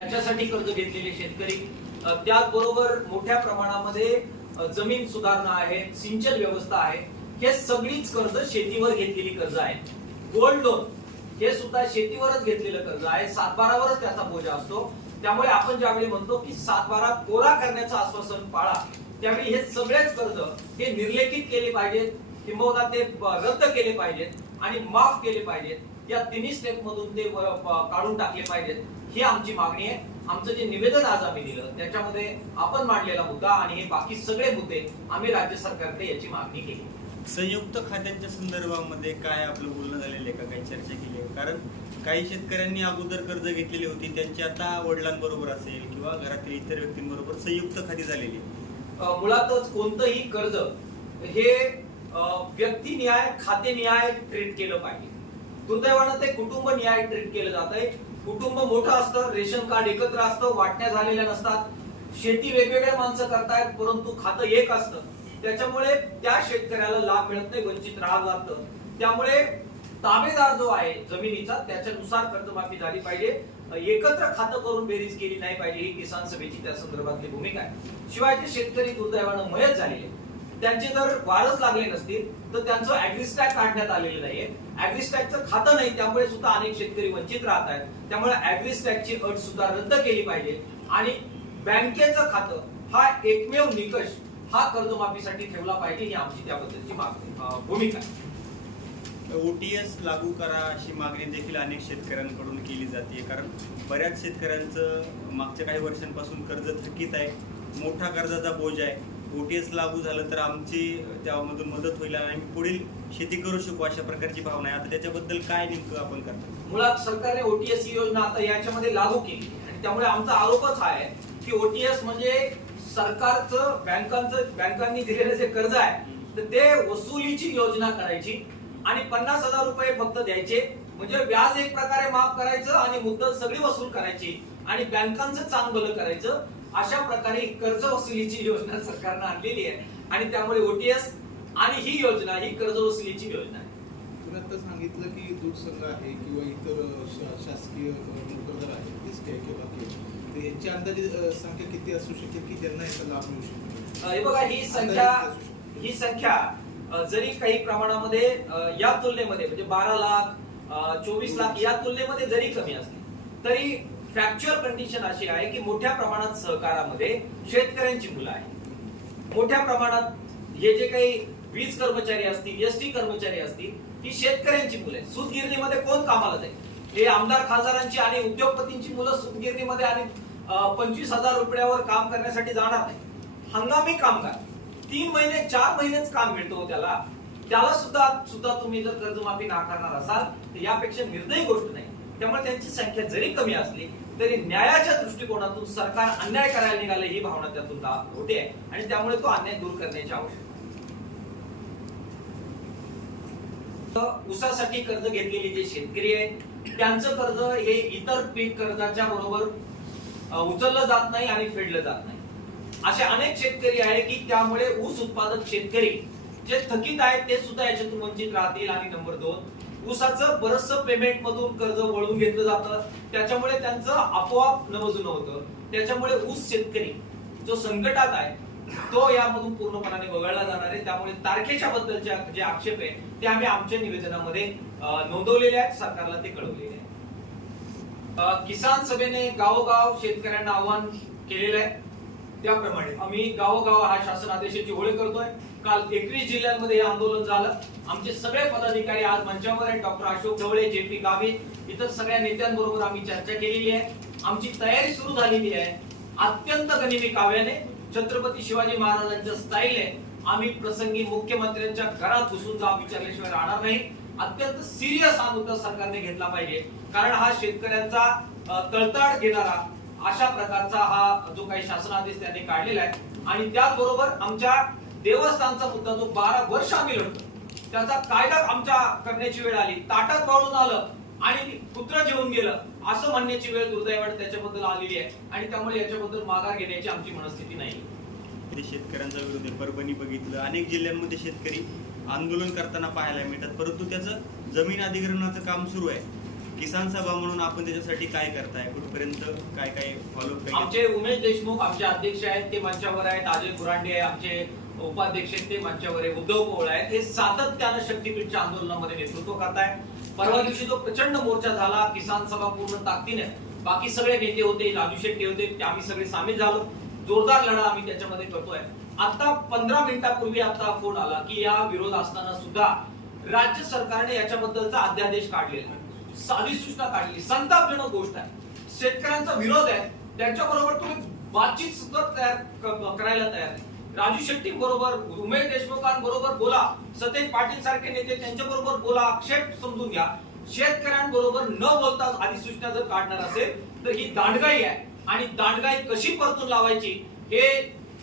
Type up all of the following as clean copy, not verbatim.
त्याच्यासाठी कर्ज घेतलेले शेतकरी, त्याचबरोबर मोठ्या प्रमाणामध्ये जमीन सुधारणा आहे, सिंचन व्यवस्था आहे, हे सगळीच कर्ज शेतीवर घेतलेली कर्ज आहे. गोल्ड लोन हे सुद्धा शेतीवरच घेतलेलं कर्ज आहे, 7/12वरच त्याचा बोजा असतो. त्यामुळे आपण ज्यावेळी म्हणतो की 7/12 कोरा करण्याचं आश्वासन पाळा, त्यावेळी हे सगळेच कर्ज हे निर्लेखित केले पाहिजेत, किंबहुना ते रद्द केले पाहिजेत आणि माफ केले पाहिजेत. या तिन्ही स्टेप मधून ते काढून टाकले पाहिजेत, ही आमची मागणी आहे. आमचं जे निवेदन आज आम्ही दिलं त्याच्यामध्ये आपण मांडलेला मुद्दा आणि हे बाकी सगळे मुद्दे आम्ही राज्य सरकारकडे याची मागणी केली. संयुक्त खात्यांच्या संदर्भामध्ये काय आपलं बोलणं झालेलं आहे का, काही चर्चा केली आहे? कारण काही शेतकऱ्यांनी अगोदर कर्ज घेतलेली होती, त्यांची आता वडिलांबरोबर असेल किंवा घरातील इतर व्यक्तींबरोबर संयुक्त खाती झालेली. मुळातच कोणतंही कर्ज हे व्यक्तिनिहाय खातेनिहाय ट्रीट केलं पाहिजे. दुर्दैवानं ते कुटुंब निहाय ट्रीट केलं जात आहे. कुटुंब मोठं असतं, रेशन कार्ड एकत्र असतं, वाटण्या झालेल्या नसतात, शेती वेगवेगळ्या माणसं करतायत, परंतु खातं एक असतं. त्याच्यामुळे त्या शेतकऱ्याला लाभ मिळत नाही, वंचित राहावं लागतं. त्यामुळे ताबेदार जो आहे जमिनीचा त्याच्यानुसार कर्जमाफी झाली पाहिजे. एकत्र खातं करून बेरीज केली नाही पाहिजे, ही किसान सभेची त्या संदर्भातली भूमिका आहे. शिवाय जे शेतकरी दुर्दैवानं मयत झालेले, त्यांचे जर वारस लागले नसतील तर त्यांचं ऍग्रिस्टॅक काढण्यात आलेलं नाहीये. ऍग्रिस्टॅकचं खातं नाही, त्यामुळे सुद्धा अनेक शेतकरी वंचित राहत आहेत. त्यामुळे ऍग्रिस्टॅकची अट सुद्धा रद्द केली पाहिजे आणि बँकेचं खातं हा एकमेव निकष हा कर्जमाफीसाठी ठेवला पाहिजे, ही आमची त्याबद्दलची भूमिका आहे. ओटीएस लागू करा अशी मागणी देखील अनेक शेतकऱ्यांकडून केली जाते, कारण बऱ्याच शेतकऱ्यांचं मागच्या काही वर्षांपासून कर्ज थकीत आहे, मोठा कर्जाचा बोज आहे. ओटीएस लागू झालं तर आमची त्यामधून मदत होईल आणि पुढील शेती करू शकू अशा प्रकारची भावना आहे. आता त्याच्याबद्दल काय नेमकं आपण करतो? मुळात सरकारने ओटीएस ही योजना आता याच्यामध्ये लागू केली आणि त्यामुळे आमचा आरोपच हा आहे की ओटीएस म्हणजे सरकारचं बँकांनी दिलेलं जे कर्ज आहे तर ते वसुलीची योजना करायची आणि 50,000 रुपये फक्त द्यायचे, म्हणजे व्याज एक प्रकारे माफ करायचं आणि मुद्दल सगळी वसूल करायची आणि बँकांचं चांगलं करायचं. अशा प्रकारे कर्ज वसुलीची योजना सरकारनं आणलेली आहे आणि त्यामुळे ओटीएस आणि ही योजना ही कर्ज वसुलीची योजना आहे. तुम्ही आता सांगितलं की दूध संघ आहे किंवा इतर शासकीय नोकरदार आहेत किंवा यांची अंदाजे संख्या किती असू शकेल की ज्यांना याचा लाभ मिळू शकेल? हे बघा, ही संख्या जरी काही प्रमाणामध्ये या तुलनेमध्ये म्हणजे 12 लाख 24 लाख या तुलनेमध्ये जरी कमी असली तरी फॅक्च्युअल कंडिशन अशी आहे की मोठ्या प्रमाणात सहकारामध्ये शेतकऱ्यांची मुलं आहेत. मोठ्या प्रमाणात हे जे काही वीज कर्मचारी असतील, एसटी कर्मचारी असतील, ही शेतकऱ्यांची मुलं आहेत. सूतगिरणीमध्ये कोण कामाला जाईल? हे आमदार खासदारांची आणि उद्योगपतींची मुलं सूतगिरणीमध्ये आणि 25,000 रुपयावर काम करण्यासाठी जाणार नाही. हंगामी कामगार 3 महिने 4 महिनेच काम मिळतो त्याला सुद्धा तुम्ही जर कर्जमाफी नाकारणार असाल तर यापेक्षा निर्दयी गोष्ट नाही. त्यामुळे त्यांची संख्या जरी कमी असली तरी न्यायाच्या दृष्टिकोनातून सरकार अन्याय करायला निघाले ही भावना त्यातून होते आणि त्यामुळे तो अन्याय दूर करण्याची आवश्यकता. ऊसासाठी कर्ज घेतलेले जे शेतकरी आहेत त्यांचं कर्ज हे इतर पीक कर्जाच्या बरोबर उचललं जात नाही आणि फेडलं जात नाही. असे अनेक शेतकरी आहे की त्यामुळे ऊस उत्पादक शेतकरी जे थकीत आहेत ते सुद्धा याच्यातून वंचित राहतील. आणि नंबर 2, ऊसाचं बरचसं पेमेंट मधून कर्ज वळून घेतलं जातं, त्याच्यामुळे त्यांचं आपोआप नवजुनं होतं. त्याच्यामुळे ऊस शेतकरी जो संकटात आहे तो यामधून पूर्णपणाने वगळला जाणार आहे. त्यामुळे तारखेच्या बद्दलचे जे आक्षेप आहे ते आम्ही आमच्या निवेदनामध्ये नोंदवलेले आहेत, सरकारला ते कळवलेले आहे. किसान सभेने गावोगाव शेतकऱ्यांना आव्हान केलेलं आहे, त्याप्रमाणे आम्ही गावोगाव हा शासन आदेशाची होळी करतोय. काल 21 जिल्ह्यांमध्ये हे आंदोलन झालं. आमचे सगळे पदाधिकारी आज मंचावर आहेत. डॉक्टर अशोक ढवळे, JP गावित, इतर सगळ्या नेत्यांबरोबर आम्ही चर्चा केलेली आहे. आमची तयारी सुरू झालेली आहे. अत्यंत गनिमी काव्याने छत्रपती शिवाजी महाराजांच्या स्टाईलने आम्ही प्रसंगी मुख्यमंत्र्यांच्या घरात घुसून जाब विचारल्याशिवाय राहणार नाही. अत्यंत सिरियस हा मुद्दा सरकारने घेतला पाहिजे, कारण हा शेतकऱ्यांचा तळतळ घेणारा अशा प्रकारचा हा जो काही शासनादेश त्यांनी काढलेला आहे. आणि त्याचबरोबर आमच्या देवस्थानचा मुद्दा जो 12 वर्ष आम्ही लढतो त्याचा कायदा आमच्या करण्याची वेळ आली. ताटात वाळून आलं आणि पुत्र जेवून गेलं असं म्हणण्याची वेळ दुर्दैवाने त्याच्याबद्दल आलेली आहे आणि त्यामुळे याच्याबद्दल माघार घेण्याची आमची मनस्थिती नाही. शेतकऱ्यांचा विरोध आहे. परभणी बघितलं, अनेक जिल्ह्यांमध्ये शेतकरी आंदोलन करताना पाहायला मिळतात, परंतु त्याचं जमीन अधिग्रहणाचं काम सुरू आहे. किसान सभा म्हणून आपण त्याच्यासाठी काय करताय, कुठपर्यंत काय काय फॉलो आमचे उमेश देशमुख आमचे अध्यक्ष आहेत, ते मंचावर आहेत. अजय गुरांडे आमचे उपाध्यक्ष आहेत, ते मंचावर आहे. उद्धव पोळ आहेत, हे सातत्यानं शक्तीपीठच्या आंदोलनामध्ये नेतृत्व करताय. परवा दिवशी जो प्रचंड मोर्चा झाला, किसान सभा पूर्ण ताकदीने, बाकी सगळे नेते होते, राजू शेट्टी होते, ते आम्ही सगळे सामील झालो. जोरदार लढा आम्ही त्याच्यामध्ये करतोय. आता 15 मिनिटापूर्वी आता फोन आला की या विरोध असताना सुद्धा राज्य सरकारने याच्याबद्दलचा अध्यादेश काढलेला आहे, अधिसूचना काढली. संतापजनक गोष्ट आहे. शेतकऱ्यांचा विरोध आहे, त्यांच्याबरोबर तुम्ही बातचीत सुद्धा करायला तयार नाही. राजू शेट्टी बरोबर, उमेश देशमुखांबरोबर बोला, सतेज पाटील सारखे नेते त्यांच्याबरोबर बोला, आक्षेप समजून घ्या. शेतकऱ्यांबरोबर न बोलता अधिसूचना जर काढणार असेल तर ही दांडगाई आहे. आणि दांडगाई कशी परतून लावायची हे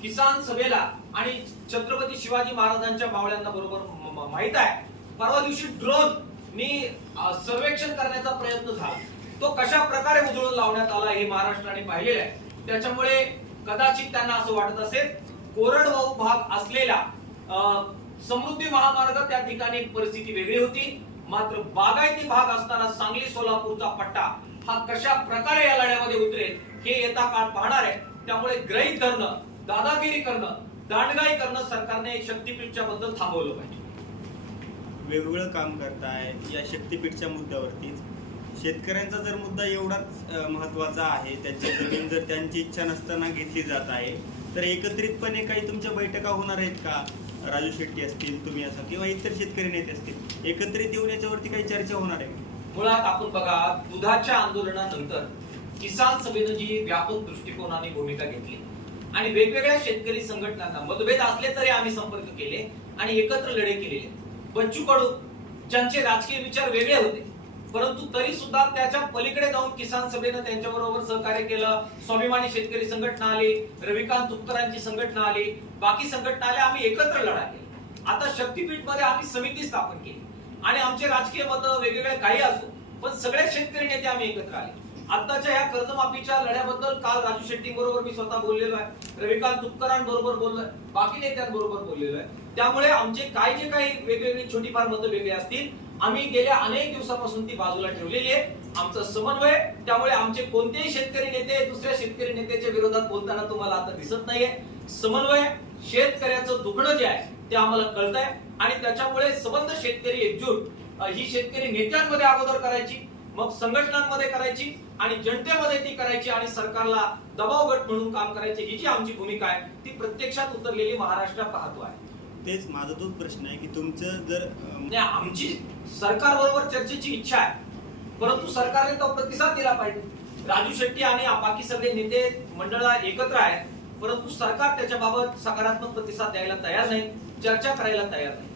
किसान सभेला आणि छत्रपती शिवाजी महाराजांच्या मावळ्यांना बरोबर माहित आहे. परवा दिवशी ड्रोननी सर्वेक्षण करण्याचा प्रयत्न झाला, तो कशा प्रकारे उधळून लावण्यात आला हे महाराष्ट्राने पाहिलेलं आहे. त्याच्यामुळे कदाचित त्यांना असं वाटत असेल कोरडवाहू भाग असलेला समृद्धी महामार्ग त्या ठिकाणी परिस्थिती वेगळी होती, मात्र बागायती भाग असताना सांगली सोलापूरचा पट्टा हा कशा प्रकारे या लढ्यामध्ये उतरेल हे येता काळ पाहणार आहे. त्यामुळे ग्रहित धरणं, दादागिरी करणं, दांडगाई करणं सरकारने शक्तीपीठच्या बद्दल थांबवलं पाहिजे. वेगवेगळं काम करताय या शक्तीपीठच्या मुद्द्यावरतीच. शेतकऱ्यांचा जर मुद्दा एवढाच महत्वाचा आहे, त्यांची जमीन जर त्यांची इच्छा नसताना घेतली जात आहे, तर एकत्रितपणे काही तुमच्या बैठका होणार आहेत का? राजू शेट्टी असतील, तुम्ही असा किंवा इतर शेतकरी नेते असतील, एकत्रित येऊन याच्यावरती काही चर्चा होणार आहे? मुळात आपण बघा, दुधाच्या आंदोलनानंतर किसान सभेनं जी व्यापक दृष्टिकोनाने भूमिका घेतली आणि वेगवेगळ्या शेतकरी संघटनांना मतभेद असले तरी आम्ही संपर्क केले आणि एकत्र लढे केलेले. बच्चू कडू ज्यांचे राजकीय विचार वेगळे होते, परंतु तरी सुद्धा त्याच्या पलीकडे जाऊन किसान सभेनं त्यांच्याबरोबर सहकार्य केलं. स्वाभिमानी शेतकरी संघटना आली, रविकांत तुपकरांची संघटना आली, बाकी संघटना आल्या, आम्ही एकत्र लढा केला. आता शक्तीपीठ मध्ये आम्ही समिती स्थापन केली आणि आमचे राजकीय मत वेगवेगळे काही असो, पण सगळे शेतकरी नेते आम्ही एकत्र आले. आताच्या या कर्जमाफीच्या लढ्याबद्दल काल राजू शेट्टी बरोबर मी स्वतः बोललेलो आहे, रविकांत तुपकरांबरोबर बोललोय, बाकी नेत्यांबरोबर बोललेलो आहे. त्यामुळे आमचे काय जे काही वेगवेगळी छोटीफार मतं वेगळी असतील, आम्ही गेल्या अनेक दिवसापासून ती बाजूला ठेवलेली आहे. आमचा समन्वय, त्यामुळे आमचे कोणतेही शेतकरी नेते दुसऱ्या शेतकरी नेत्याच्या विरोधात बोलताना तुम्हाला आता दिसत नाहीये. समन्वय, शेतकऱ्याचं दुखणं जे आहे ते आम्हाला कळतंय आणि त्याच्यामुळे सबंध शेतकरी एकजूट ही शेतकरी नेत्यांमध्ये अगोदर करायची, मग संघटनांमध्ये करायची आणि जनतेमध्ये ती करायची आणि सरकारला दबाव गट म्हणून काम करायची. ही जी आमची भूमिका आहे ती प्रत्यक्षात उतरलेली महाराष्ट्र पाहतो आहे. तेच माझा तोच प्रश्न आहे की तुमचं जर आमची सरकार बरोबर चर्चेची इच्छा आहे, परंतु सरकारने तो प्रतिसाद दिला पाहिजे. राजू शेट्टी आणि बाकी सगळे नेते मंडळ एकत्र आहेत, परंतु सरकार त्याच्याबाबत सकारात्मक प्रतिसाद द्यायला तयार नाही, चर्चा करायला तयार नाही.